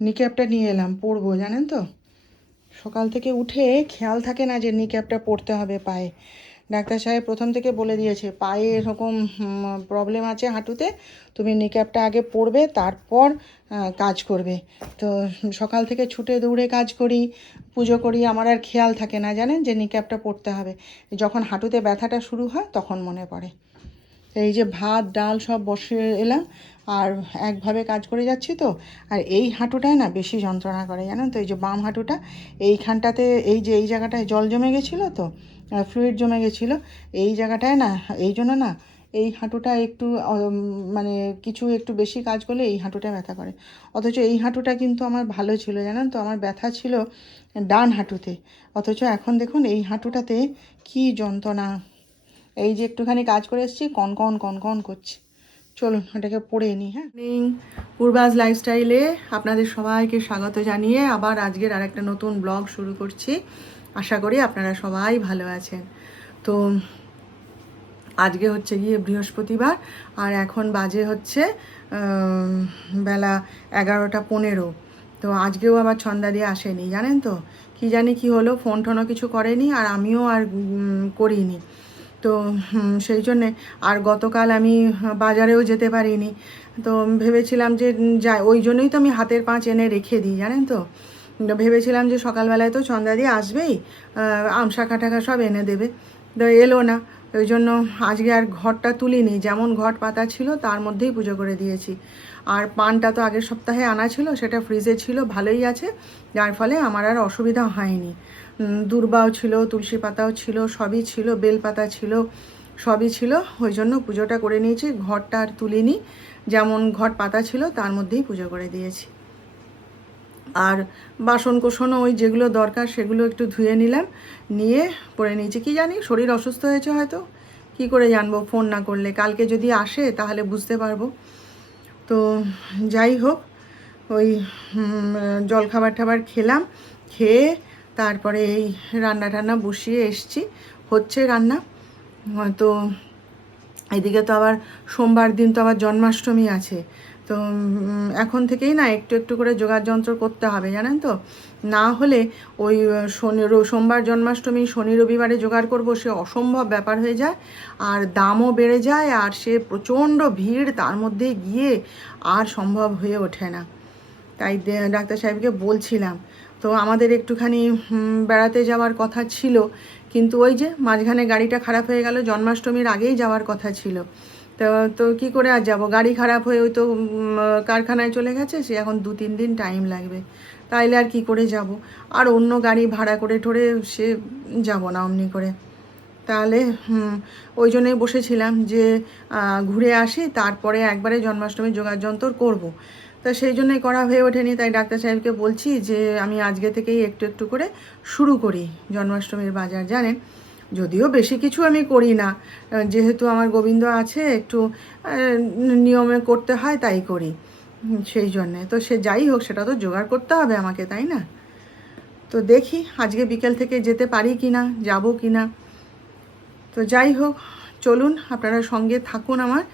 নিক্যাপটা নিয়ে এলাম, পরবো জানেন তো। সকাল থেকে উঠে খেয়াল থাকে না যে নিক্যাপটা পরতে হবে পায়ে। ডাক্তার সাহেব প্রথম থেকে বলে দিয়েছে পায়ে এরকম প্রবলেম আছে হাঁটুতে, তুমি নিক্যাপটা আগে পরবে তারপর কাজ করবে। তো সকাল থেকে ছুটে দৌড়ে কাজ করি, পুজো করি, আমার আর খেয়াল থাকে না জানেন যে নিক্যাপটা পরতে হবে। যখন হাঁটুতে ব্যথাটা শুরু হয় তখন মনে পড়ে। এই যে ভাত ডাল সব বসিয়ে এলাম, আর একভাবে কাজ করে যাচ্ছি তো। আর এই হাঁটুটায় না বেশি যন্ত্রণা করে জানেন তো, এই যে বাম হাঁটুটা, এইখানটাতে এই যে এই জায়গাটায় জল জমে গেছিলো তো, ফ্লুইড জমে গেছিলো এই জায়গাটায় না, এই জন্য না এই হাঁটুটা একটু মানে কিছু একটু বেশি কাজ করলে এই হাঁটুটা ব্যথা করে। অথচ এই হাঁটুটা কিন্তু আমার ভালো ছিল জানেন তো, আমার ব্যথা ছিল ডান হাঁটুতে, অথচ এখন দেখুন এই হাঁটুটাতে কি যন্ত্রণা। এই যে একটুখানি কাজ করে এসেছি, কনকন কনকন করছি। চলুন ওটাকে পড়ে নিই। হ্যাঁ, পূর্বাজ লাইফস্টাইলে আপনাদের সবাইকে স্বাগত জানিয়ে আবার আজকের আরেকটা নতুন ব্লগ শুরু করছি। আশা করি আপনারা সবাই ভালো আছেন। তো আজকে হচ্ছে গিয়ে বৃহস্পতিবার, আর এখন বাজে হচ্ছে বেলা 11:15। তো আজকেও আবার ছন্দা দিয়ে আসেনি জানেন তো, কি জানি কি হলো, ফোন টোনও কিছু করেনি আর আমিও আর করিনি। তো সেই জন্যে আর গতকাল আমি বাজারেও যেতে পারিনি। তো ভেবেছিলাম যে যাই, ওই জন্যই তো আমি হাতের পাঁচ এনে রেখে দিই জানেন তো। ভেবেছিলাম যে সকালবেলায় তো চন্দা দিয়ে আসবেই, শাখা টাখা সব এনে দেবে, তো এলো না। ওই জন্য আজকে আর ঘরটা তুলিনি, যেমন ঘট পাতা ছিল তার মধ্যেই পুজো করে দিয়েছি। আর পানটা তো আগের সপ্তাহে আনা ছিল, সেটা ফ্রিজে ছিল, ভালোই আছে, যার ফলে আমার আর অসুবিধা হয়নি। দূর্বাও ছিল, তুলসী পাতাও ছিল, সবই ছিল, বেলপাতা ছিল, সবই ছিল। ওই জন্য পুজোটা করে নিয়েছি, ঘরটা আর তুলিনি, যেমন ঘট পাতা ছিল তার মধ্যেই পুজো করে দিয়েছি। আর বাসন কোসনও ওই যেগুলো দরকার সেগুলো একটু ধুয়ে নিলাম, নিয়ে পরে নিয়েছি। কি জানি শরীর অসুস্থ হয়েছে হয়তো, কি করে জানবো ফোন না করলে, কালকে যদি আসে তাহলে বুঝতে পারবো। তো যাই হোক, ওই জলখাবার টাবার খেলাম, খেয়ে তারপরে এই রান্না টান্না বসিয়ে এসছি, হচ্ছে রান্না। তো এদিকে তো আবার সোমবার দিন তো আবার জন্মাষ্টমী আছে। তো এখন থেকেই না একটু একটু করে যোগাযন্ত্র করতে হবে জানেন তো, না হলে ওই সোমবার জন্মাষ্টমী, শনি রবিবারে জোগাড় করবো সে অসম্ভব ব্যাপার হয়ে যায়, আর দামও বেড়ে যায়, আর সে প্রচণ্ড ভিড়, তার মধ্যে গিয়ে আর সম্ভব হয়ে ওঠে না। তাই ডাক্তার সাহেবকে বলছিলাম, তো আমাদের একটুখানি বেড়াতে যাওয়ার কথা ছিল, কিন্তু ওই যে মাঝখানে গাড়িটা খারাপ হয়ে গেল, জন্মাষ্টমীর আগেই যাওয়ার কথা ছিল। তো তো কী করে আর যাবো, গাড়ি খারাপ হয়ে ওই তো কারখানায় চলে গেছে, সে এখন 2-3 দিন টাইম লাগবে, তাইলে আর কি করে যাব, আর অন্য গাড়ি ভাড়া করে ঠোরে সে যাব না অমনি করে। তাহলে ওই জন্যই বসেছিলাম যে ঘুরে আসি, তারপরে একবারে জন্মাষ্টমীর যোগাযন্ত্র করব। তা সেই জন্যই করা হয়ে ওঠেনি। তাই ডাক্তার সাহেবকে বলছি যে আমি আজকে থেকেই একটু একটু করে শুরু করি জন্মাষ্টমীর বাজার, জানেন। যদিও বেশি কিছু আমি করি না, যেহেতু আমার গোবিন্দ আছে, একটু নিয়মে করতে হয় তাই করি, সেই জন্যে। তো সে যাই হোক, সেটা তো জোগাড় করতে হবে আমাকে, তাই না। তো দেখি আজকে বিকেল থেকে যেতে পারি কি না, যাবো কি না। তো যাই হোক, চলুন আপনারা সঙ্গে থাকুন আমার,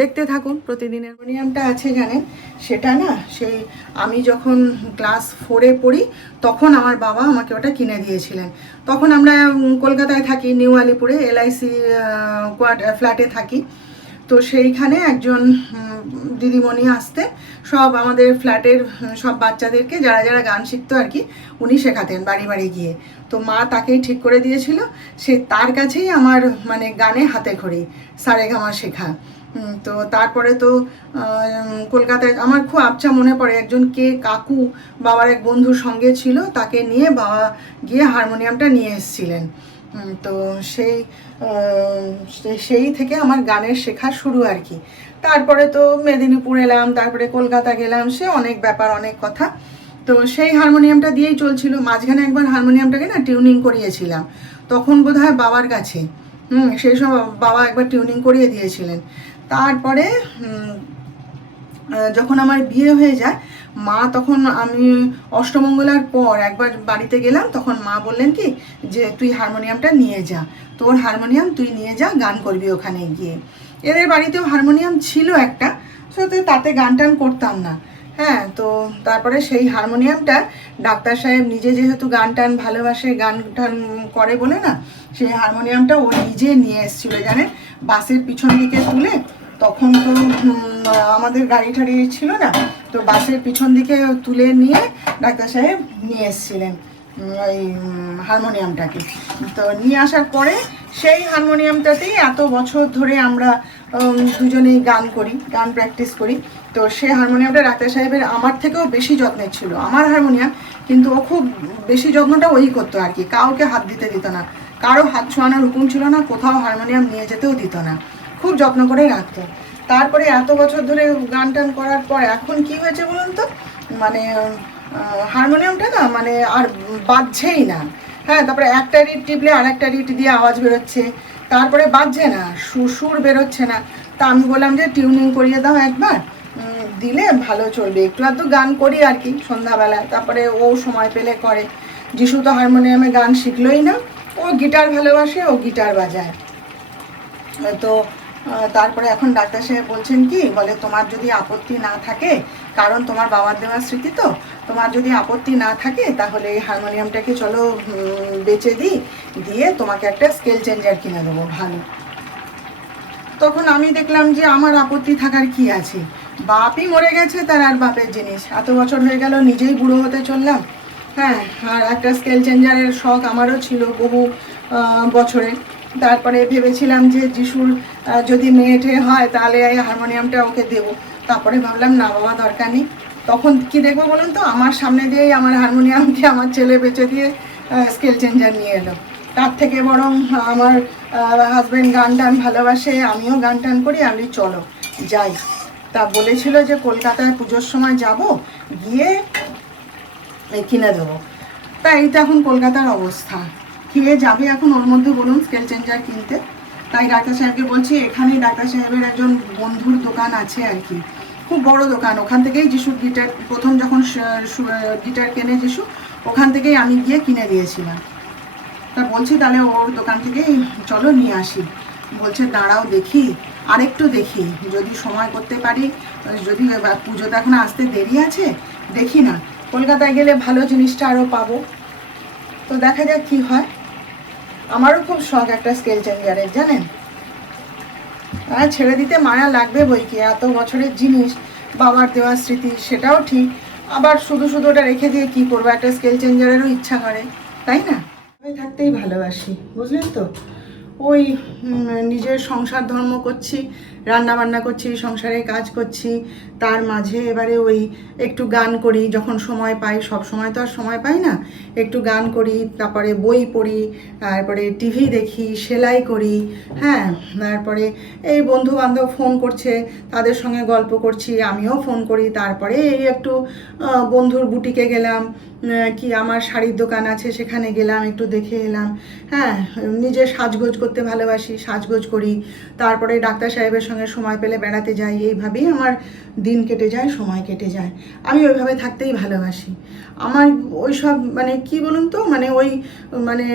দেখতে থাকুন প্রতিদিনের। হারমোনিয়ামটা আছে জানেন, সেটা না সেই আমি যখন ক্লাস 4-এ পড়ি তখন আমার বাবা আমাকে ওটা কিনে দিয়েছিলেন। তখন আমরা কলকাতায় থাকি, নিউ আলিপুরে এলআইসি ফ্ল্যাটে থাকি। তো সেইখানে একজন দিদিমণি আসতেন, সব আমাদের ফ্ল্যাটের সব বাচ্চাদেরকে যারা যারা গান শিখতো আর কি উনি শেখাতেন বাড়ি বাড়ি গিয়ে। তো মা তাকেই ঠিক করে দিয়েছিল, সে তার কাছেই আমার মানে গানে হাতে খড়ি সারেগামা শেখা। তো তারপরে তো কলকাতায় আমার খুব আবছা মনে পড়ে, একজন কে কাকু বাবার এক বন্ধুর সঙ্গে ছিল, তাকে নিয়ে বাবা গিয়ে হারমোনিয়ামটা নিয়ে এসেছিলেন। তো সেই থেকে আমার গানের শেখা শুরু আর কি। তারপরে তো মেদিনীপুর এলাম, তারপরে কলকাতা গেলাম, সে অনেক ব্যাপার অনেক কথা। তো সেই হারমোনিয়ামটা দিয়েই চলছিল। মাঝখানে একবার হারমোনিয়ামটাকে না টিউনিং করিয়েছিলাম, তখন বোধহয় বাবার কাছে। সেই সময় বাবা একবার টিউনিং করিয়ে দিয়েছিলেন। তারপরে যখন আমার বিয়ে হয়ে যায়, মা তখন আমি অষ্টমঙ্গলার পর একবার বাড়িতে গেলাম, তখন মা বললেন কি যে তুই হারমোনিয়ামটা নিয়ে যা, তোর হারমোনিয়াম তুই নিয়ে যা, গান করবি ওখানে গিয়ে। এদের বাড়িতেও হারমোনিয়াম ছিল একটা, সত্যি তাতে গান টান করতাম না। হ্যাঁ, তো তারপরে সেই হারমোনিয়ামটা ডাক্তার সাহেব নিজে যেহেতু গান টান ভালোবাসে, গান টান করে বলে না, সেই হারমোনিয়ামটা ও নিজে নিয়ে এসেছিলো জানেন, বাসের পিছন দিকে তুলে। তখন তো আমাদের গাড়ি টাড়ি ছিল না, তো বাসের পিছন দিকে তুলে নিয়ে ডাক্তার সাহেব নিয়ে এসেছিলেন ওই হারমোনিয়ামটাকে। তো নিয়ে আসার পরে সেই হারমোনিয়ামটাতেই এত বছর ধরে আমরা দুজনেই গান করি, গান প্র্যাকটিস করি। তো সেই হারমোনিয়ামটা ডাক্তার সাহেবের আমার থেকেও বেশি যত্নের ছিল আমার হারমোনিয়াম, কিন্তু ও খুব বেশি যত্নটা ওই করতো আর কি, কাউকে হাত দিতে দিত না, কারো হাত ছোঁয়ানোর হুকুম ছিল না, কোথাও হারমোনিয়াম নিয়ে যেতেও দিত না, খুব যত্ন করে রাখতো। তারপরে এত বছর ধরে গান টান করার পর এখন কি হয়েছে বলুন তো, মানে হারমোনিয়ামটা না মানে আর বাজছেই না। হ্যাঁ, তারপরে একটা রিড টিপলে আর একটা রিড দিয়ে আওয়াজ বেরোচ্ছে, তারপরে বাজছে না, সুর বেরোচ্ছে না। তা আমি বললাম যে টিউনিং করিয়ে দাও একবার, দিলে ভালো চলবে, একটু আধটু গান করি আর কি সন্ধ্যাবেলায়। তারপরে ও সময় পেলে করে। যিশু তো হারমোনিয়ামে গান শিখলোই না, ও গিটার ভালোবাসে, ও গিটার বাজায়। তো তারপরে এখন ডাক্তার সাহেব বলছেন কি, বলে তোমার যদি আপত্তি না থাকে, কারণ তোমার বাবার দেওয়ার স্মৃতি তো, তোমার যদি আপত্তি না থাকে তাহলে এই হারমোনিয়ামটাকে চলো বেচে দিই, দিয়ে তোমাকে একটা স্কেল চেঞ্জার কিনে দেবো ভালো। তখন আমি দেখলাম যে আমার আপত্তি থাকার কি আছে, বাপই মরে গেছে, তার আর বাপের জিনিস, এত বছর হয়ে গেল, নিজেই বুড়ো হতে চললাম। হ্যাঁ, আর একটা স্কেল চেঞ্জারের শখ আমারও ছিল বহু বছরে। তারপরে ভেবেছিলাম যে যিশুর যদি মেয়েটে হয় তাহলে এই হারমোনিয়ামটা ওকে দেবো। তারপরে ভাবলাম না বাবা, দরকার নেই। তখন কি দেখবো বলুন তো, আমার সামনে দিয়েই আমার হারমোনিয়ামকে আমার ছেলে বেচে দিয়ে স্কেল চেঞ্জার নিয়ে এলো। তার থেকে বরং আমার হাজব্যান্ড গান টান ভালোবাসে, আমিও গান টান করি, আমি চলো যাই। তা বলেছিল যে কলকাতায় পুজোর সময় যাব, গিয়ে কিনে দেবো। তা এইটা এখন কলকাতার অবস্থা, কে যাবে এখন ওর মধ্যে বলুন স্কেল চেঞ্জার কিনতে। তাই ডাক্তার সাহেবকে বলছি, এখানেই ডাক্তার সাহেবের একজন বন্ধুর দোকান আছে আর কি, খুব বড় দোকান, ওখান থেকেই যিশুর গিটার প্রথম যখন গিটার কেনে যিশু, ওখান থেকেই আমি গিয়ে কিনে দিয়েছিলাম। তা বলছি তাহলে ওর দোকান থেকেই চলো নিয়ে আসি। বলছে দাঁড়াও দেখি, আরেকটু দেখি, যদি সময় করতে পারি, যদি পুজোটা এখন আসতে দেরি আছে, দেখি না, কলকাতায় গেলে ভালো জিনিসটা আরও পাবো। তো দেখা যাক কি হয়। আমারও খুব শখ একটা স্কেল চেঞ্জারের জানেন, আর ছেড়ে দিতে মায়া লাগবে বই কি, এত বছরের জিনিস, বাবার দেওয়া স্মৃতি, সেটাও ঠিক, আবার শুধু শুধু ওটা রেখে দিয়ে কি করবো, একটা স্কেল চেঞ্জারেরও ইচ্ছা করে, তাই না? থাকতেই ভালোবাসি, বুঝলেন তো। ওই নিজের সংসার ধর্ম করছি, রান্না বান্না করছি, সংসারে কাজ করছি, তার মাঝে এবারে ওই একটু গান করি যখন সময় পাই, সব সময় তো আর সময় পাই না, একটু গান করি, তারপরে বই পড়ি, তারপরে টিভি দেখি, সেলাই করি। হ্যাঁ, তারপরে এই বন্ধু বান্ধব ফোন করছে, তাদের সঙ্গে গল্প করছি, আমিও ফোন করি। তারপরে এই একটু বন্ধুর বুটিকে গেলাম, কি আমার শাড়ির দোকান আছে, সেখানে গেলাম, একটু দেখে এলাম। হ্যাঁ, নিজে সাজগোজ করতে ভালোবাসি, সাজগোজ করি। তারপরে ডাক্তার সাহেবের সঙ্গে সঙ্গে সময় পেলে বেড়াতে যাই, এইভাবেই আমার দিন কেটে যায়, সময় কেটে যায়। আমি ওইভাবে থাকতেই ভালোবাসি। আমার ওই সব মানে কি বলুন তো, মানে ওই মানে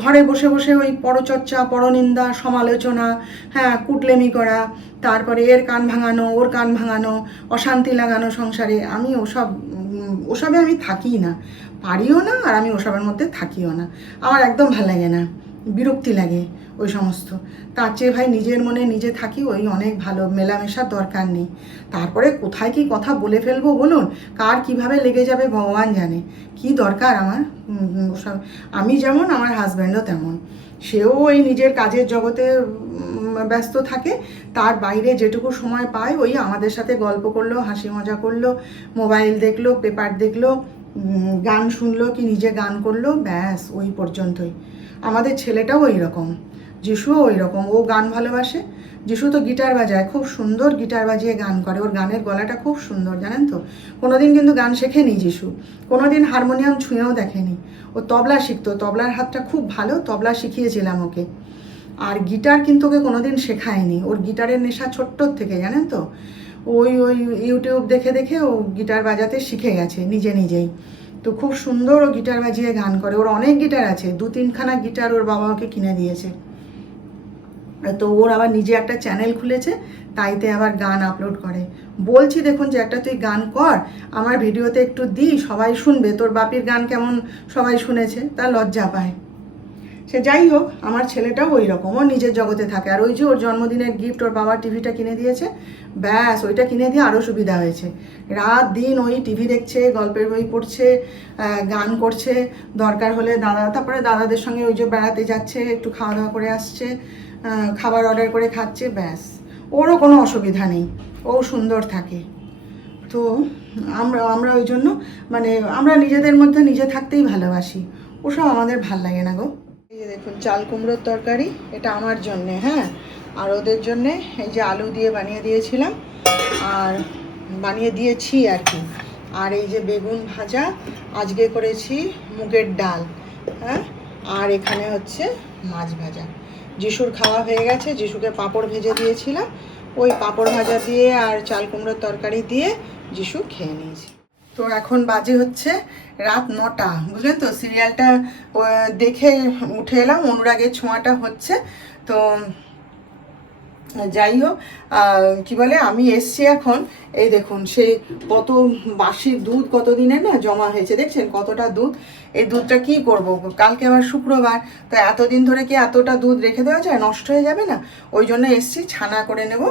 ঘরে বসে বসে ওই পরচর্চা, পরনিন্দা, সমালোচনা, হ্যাঁ, কুটলেমি করা, তারপরে এর কান ভাঙানো, ওর কান ভাঙানো, অশান্তি লাগানো সংসারে, আমি ওসবে আমি থাকিই না, পারিও না, আর আমি ওসবের মধ্যে থাকিও না। আমার একদম ভালো লাগে না, বিরক্তি লাগে ওই সমস্ত। তার চেয়ে ভাই নিজের মনে নিজে থাকি, ওই অনেক ভালো, মেলামেশার দরকার নেই। তারপরে কোথায় কি কথা বলে ফেলবো বলুন, কার কিভাবে লেগে যাবে ভগবান জানে। কি দরকার আমার ওসব। আমি যেমন, আমার হাজব্যান্ডও তেমন। সেও ওই নিজের কাজের জগতে ব্যস্ত থাকে, তার বাইরে যেটুকু সময় পায় ওই আমাদের সাথে গল্প করলো, হাসি মজা করলো, মোবাইল দেখলো, পেপার দেখলো, গান শুনলো কি নিজে গান করলো, ব্যাস ওই পর্যন্তই। আমাদের ছেলেটাও ওই রকম, যিশুও ওই রকম, ও গান ভালোবাসে। যিশু তো গিটার বাজায়, খুব সুন্দর গিটার বাজিয়ে গান করে, ওর গানের গলাটা খুব সুন্দর, জানেন তো। কোনোদিন কিন্তু গান শেখেনি যিশু, কোনোদিন হারমোনিয়াম ছুঁয়েও দেখেনি। ও তবলা শিখতো, তবলার হাতটা খুব ভালো, তবলা শিখিয়েছিলাম ওকে। আর গিটার কিন্তু ওকে কোনোদিন শেখায়নি, ওর গিটারের নেশা ছোট্টর থেকে, জানেন তো। ওই ওই ইউটিউব দেখে দেখে ও গিটার বাজাতে শিখে গেছে নিজে নিজেই। তো খুব সুন্দর ও গিটার বাজিয়ে গান করে, ওর অনেক গিটার আছে, 2-3খানা গিটার ওর বাবা ওকে কিনে দিয়েছে। তো ওর আবার নিজে একটা চ্যানেল খুলেছে, তাইতে আবার গান আপলোড করে। বলছি দেখুন যে একটা তুই গান কর, আমার ভিডিওতে একটু দিই, সবাই শুনবে, তোর বাপির গান কেমন সবাই শুনেছে, তা লজ্জা পায়। সে যাই হোক, আমার ছেলেটাও ওই রকম, ও নিজের জগতে থাকে। আর ওই যে ওর জন্মদিনের গিফট, ওর বাবা টিভিটা কিনে দিয়েছে, ব্যাস ওইটা কিনে দিয়ে আরও সুবিধা হয়েছে। রাত দিন ওই টিভি দেখছে, গল্পের বই পড়ছে, গান করছে, দরকার হলে তারপরে দাদাদের সঙ্গে ওই যে বেড়াতে যাচ্ছে, একটু খাওয়া দাওয়া করে আসছে, খাবার অর্ডার করে খাচ্ছে, ব্যাস ওরও কোনো অসুবিধা নেই, ও সুন্দর থাকে। তো আমরা ওই জন্য মানে আমরা নিজেদের মধ্যে নিজে থাকতেই ভালোবাসি, ওসব আমাদের ভাল লাগে না গো। এই যে দেখুন চাল কুমড়োর তরকারি, এটা আমার জন্যে, হ্যাঁ, আর ওদের জন্যে এই যে আলু দিয়ে বানিয়ে দিয়েছিলাম, আর বানিয়ে দিয়েছি আর কি। আর এই যে বেগুন ভাজা, আজকে করেছি মুগের ডাল, হ্যাঁ, আর এখানে হচ্ছে মাছ ভাজা। যিশুর খাওয়া হয়ে গেছে, যিশুকে পাঁপড় ভেজে দিয়েছিলাম, ওই পাঁপড় ভাজা দিয়ে আর চাল কুমড়োর তরকারি দিয়ে যিশু খেয়ে নিয়েছি। তো এখন বাজে হচ্ছে রাত 9টা, বুঝলেন তো। সিরিয়ালটা দেখে উঠে এলাম, অনুরাগের ছোঁয়াটা হচ্ছে। তো যাই হোক, কী বলে, আমি এসছি এখন, এই দেখুন সেই কত বাসি দুধ কত দিনের না জমা হয়েছে, দেখছেন কতটা দুধ। এই দুধটা কি করব, কালকে আবার শুক্রবার, তো এতদিন ধরে কি এতটা দুধ রেখে দেওয়া যায়, নষ্ট হয়ে যাবে না। ওই জন্য এসছি, ছানা করে নেব,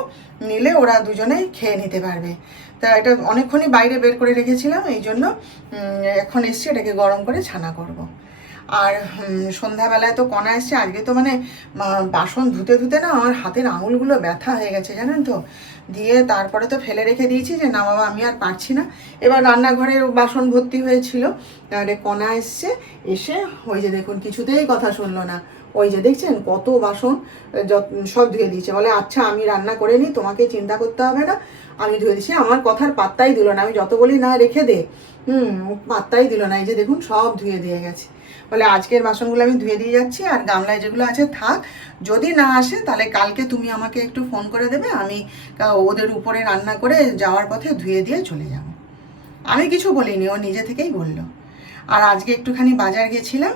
নিলে ওরা দুজনেই খেয়ে নিতে পারবে। তা এটা অনেকক্ষণই বাইরে বের করে রেখেছিলাম, এই জন্য এখন এসছি, এটাকে গরম করে ছানা করব। আর সন্ধ্যাবেলায় তো কণা এসছে, আজকে তো মানে বাসন ধুতে ধুতে না আমার হাতের আঙুলগুলো ব্যথা হয়ে গেছে, জানেন তো। দিয়ে তারপরে তো ফেলে রেখে দিয়েছি যে না বাবা আমি আর পারছি না। এবার রান্নাঘরের বাসন ভর্তি হয়েছিল, তাহলে কণা এসছে, এসে ওই যে দেখুন কিছুতেই কথা শুনলো না, ওই যে দেখছেন কত বাসন সব ধুয়ে দিয়েছে। বলে আচ্ছা আমি রান্না করে নিই, তোমাকে চিন্তা করতে হবে না, আমি ধুয়ে দিচ্ছি। আমার কথার পাত্তাই দিল না, আমি যত বলি না রেখে দে, পাত্তাই দিল না। এই যে দেখুন সব ধুয়ে দিয়ে গেছে। বলে আজকের বাসনগুলো আমি ধুয়ে দিয়ে যাচ্ছি, আর গামলায় যেগুলো আছে থাক, যদি না আসে তাহলে কালকে তুমি আমাকে একটু ফোন করে দেবে, আমি ওদের উপরে রান্না করে যাওয়ার পথে ধুয়ে দিয়ে চলে যাব। আমি কিছু বলিনি, ও নিজে থেকেই বলল। আর আজকে একটুখানি বাজার গেছিলাম,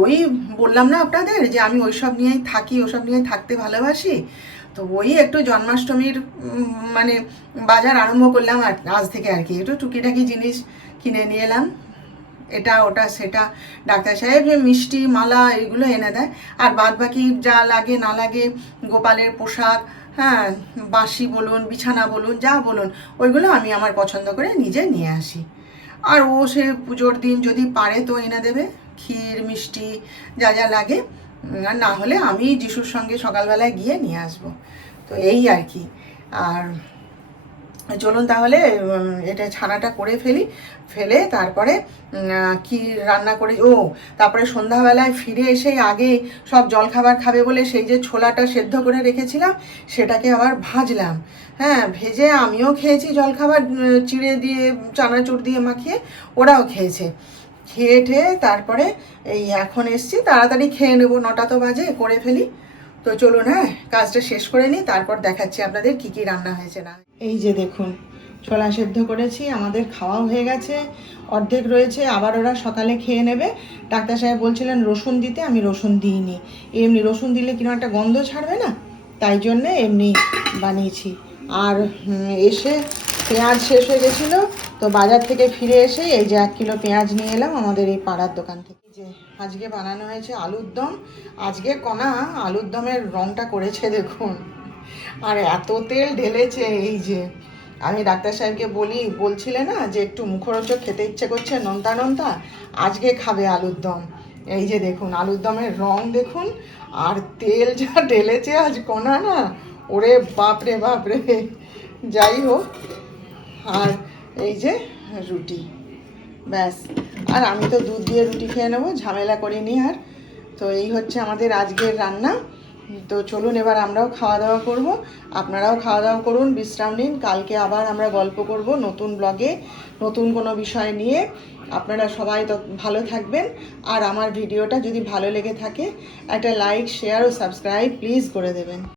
ওই বললাম না আপনাদের যে আমি ওইসব নিয়েই থাকি, ওসব নিয়েই থাকতে ভালোবাসি। তো ওই একটু জন্মাষ্টমীর মানে বাজার আরম্ভ করলাম আর আজ থেকে আর কি, একটু টুকিটাকি জিনিস কিনে নিয়ে এলাম, এটা ওটা সেটা। ডাক্তার সাহেব যে মিষ্টি মালা এগুলো এনে দেয়, আর বাদ বাকি যা লাগে না লাগে, গোপালের পোশাক, হ্যাঁ, বাঁশি বলুন, বিছানা বলুন, যা বলুন, ওইগুলো আমি আমার পছন্দ করে নিজে নিয়ে আসি। আর ও সে পুজোর দিন যদি পারে তো এনে দেবে, ক্ষীর মিষ্টি যা যা লাগে, আর না হলে আমি যিশুর সঙ্গে সকালবেলায় গিয়ে নিয়ে আসবো। তো এই আর কি। আর চলুন তাহলে এটা ছানাটা করে ফেলে তারপরে কি রান্না করি। তারপরে সন্ধ্যাবেলায় ফিরে এসে আগে সব জলখাবার খাবে বলে সেই যে ছোলাটা সেদ্ধ করে রেখেছিলাম, সেটাকে আবার ভাজলাম, হ্যাঁ, ভেজে আমিও খেয়েছি জলখাবার, চিড়ে দিয়ে চানাচুর দিয়ে মাখিয়ে, ওরাও খেয়েছে। খেয়ে ঠেয়ে তারপরে এই এখন এসছি, তাড়াতাড়ি খেয়ে নেবো, 9টা তো বাজে, করে ফেলি। তো চলুন, হ্যাঁ, কাজটা শেষ করে নিই, তারপর দেখাচ্ছি আপনাদের কি কি রান্না হয়েছে না। এই যে দেখুন, ছোলা সেদ্ধ করেছি, আমাদের খাওয়াও হয়ে গেছে, অর্ধেক রয়েছে, আবার ওরা সকালে খেয়ে নেবে। ডাক্তার সাহেব বলছিলেন রসুন দিতে, আমি রসুন দিইনি, এমনি রসুন দিলে কিরকম একটা গন্ধ ছাড়বে না, তাই জন্যে এমনি বানিয়েছি। আর এসে পেঁয়াজ শেষ হয়ে গেছিলো, তো বাজার থেকে ফিরে এসে এই যে 1 কিলো পেঁয়াজ নিয়ে এলাম আমাদের এই পাড়ার দোকান থেকে। যে আজকে বানানো হয়েছে আলুর দম। আজকে কণা আলুর দমের রঙটা করেছে দেখুন, আর এত তেল ঢেলেছে। এই যে আমি ডাক্তার সাহেবকে বলছিলে না যে একটু মুখরোচক খেতে ইচ্ছে করছে, নোনতা নোনতা, আজকে খাবে আলুর দম। এই যে দেখুন আলুর দমের রং দেখুন, আর তেল যা ঢেলেছে আজ কণা না, ওরে বাপরে বাপরে। যাই হোক, আর এই যে রুটি, ব্যাস। আর আমি তো দুধ দিয়ে রুটি খেয়ে নেবো, ঝামেলা করিনি আর। তো এই হচ্ছে আমাদের আজকের রান্না। তো চলুন এবার আমরাও খাওয়া দাওয়া করব, আপনারাও খাওয়া দাওয়া করুন, বিশ্রাম নিন। কালকে আবার আমরা গল্প করব নতুন ব্লগে, নতুন কোনো বিষয় নিয়ে। আপনারা সবাই তো ভালো থাকবেন, আর আমার ভিডিওটা যদি ভালো লেগে থাকে একটা লাইক, শেয়ার ও সাবস্ক্রাইব প্লিজ করে দেবেন।